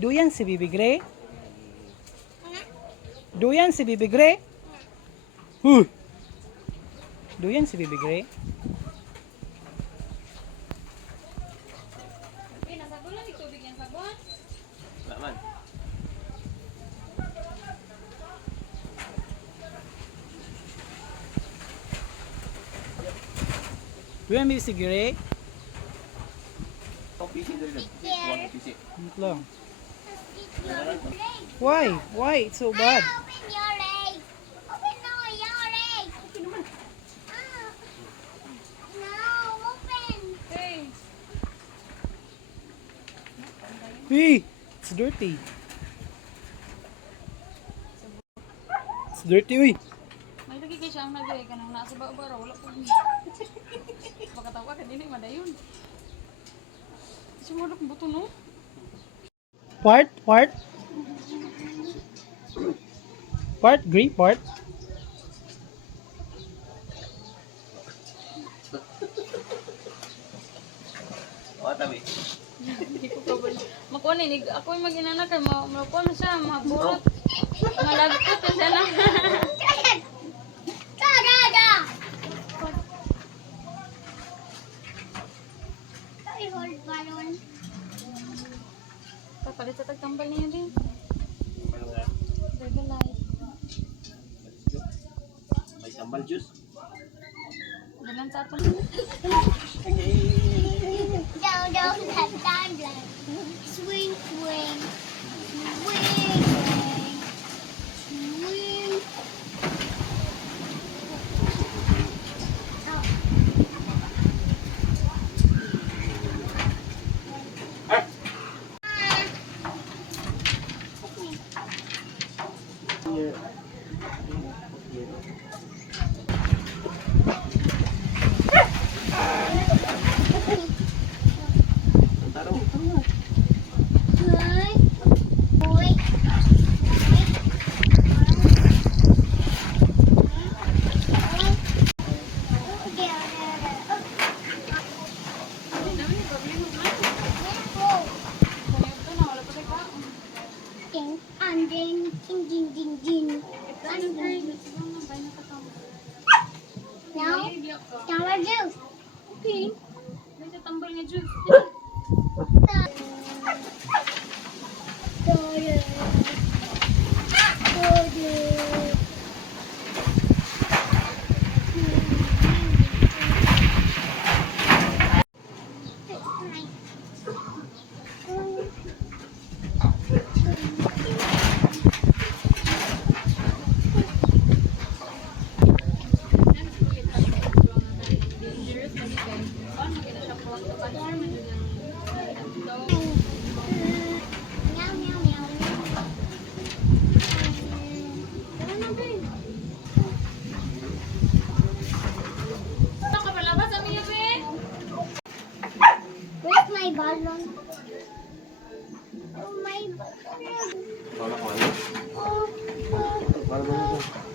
Duyan si Bibi Gray? Duyan si Bibi Gray? Duyan si Bibi Gray? Nasabon lang yung tubig yan, sabon. Laman. Duyan Bibi si Gray? PC dali lang. PC. Ito lang. Why? Why? It's so bad. Open your leg. Open your leg. No, open. Hey, Hey! It's dirty. It's dirty, uy. may lagi kayo siyang nagay ka nang nasa bara, wala po. Pagkatawa ka din, madayon. Sumulok buto, no? Part? Part? Gray? Part? O, tabi. Hindi ko kabal. Makuha ni, ako yung mag-inana kay makuha na siya, maburot. Malagpot na siya na. Hold balloon. Papalit sa tagtambal niya din. Ano nga? Baby light. May sambal juice. Ganun sa ato. Down, swing, swing, swing, swing. Taro. Now we're juice. Okay. May tatambal nga juice. Dangerous lagi kay. Paano maganda siya po? Meow, meow, meow. Ito ka palabas, amin niya, Ben? Where's my balloon? Oh, my balloon. Wala ko ano. Oh, oh. Para ba ito?